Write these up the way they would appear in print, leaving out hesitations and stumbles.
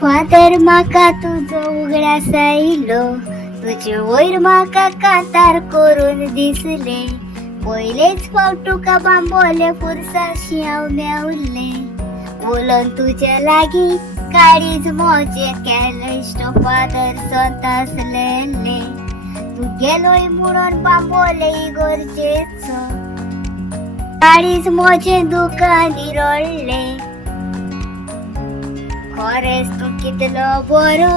Father म्हाका तुजो उगडास आयलो, तुजे वयर म्हाका कांतार करून दिसले. पयलेच फावट तुका बांबोले फुरसाशी हांव मेवले. उलोवन तुजे लागीं काळीज मोजे कॅलिस्टो फादर संत आसलेले. तू गेलोय म्हणून बांबोले इगोर्जेचो, काळीज मोजे दुकानी रडले. खरेंच तू कितलो बरो,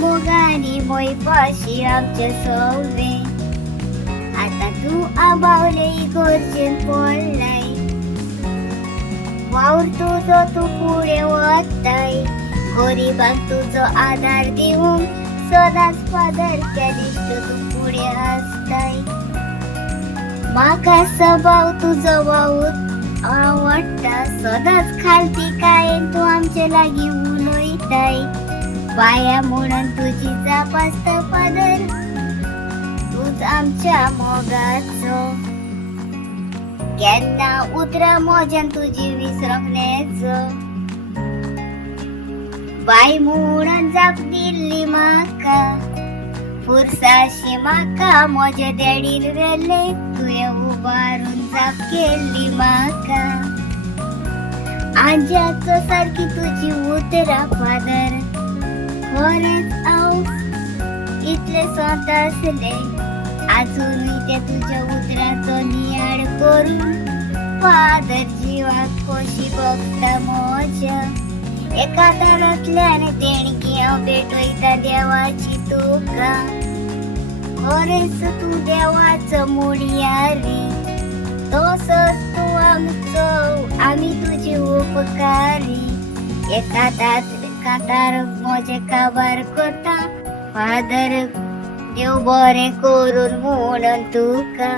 मोगानी मोयपाशी आमचे सवे. आता तू आबावले इगोर्जेन पडलाय, वावर तुजो तू पुढे वताय. गरीबांक तुजो आधार दिवंक सदांच फादर कॅलिस्टो तू पुढे आसताय. म्हाका स्वभाव तुजो वावूत आवडटा, सदांच खालती कायेन तू आमचे लागीं उलयताय. बाया म्हणून तुजी जाप आसता फादर, तूच आमच्या मोगाचो. केन्ना उतरां मोज्यान तुजी विसरोंक नेजो. बाय म्हणून जाप दिल्ली म्हाका, फुरसाशी म्हाका मोजे देडीन व्हेले. तुवें उबारून जाप केल्ली म्हाका. आज्याचो सारकी तुजी उतरां फादर, खरेंच हांव इतले संत आसले. आजुनूय ते तुज्या उतरांचो नियाळ करून फादर जिवाक खोशी भोगता मोज्या. एका तरांतल्यान देणगी हांव भेटयता देवाची तुका. खरेंच तूं देवाचो मुळयारी, तसोच तूं आमचो, आमी तुजी उपकारी. एका कांतार मोजे काबार करता फादर, देव बरें करून म्हणून तुका.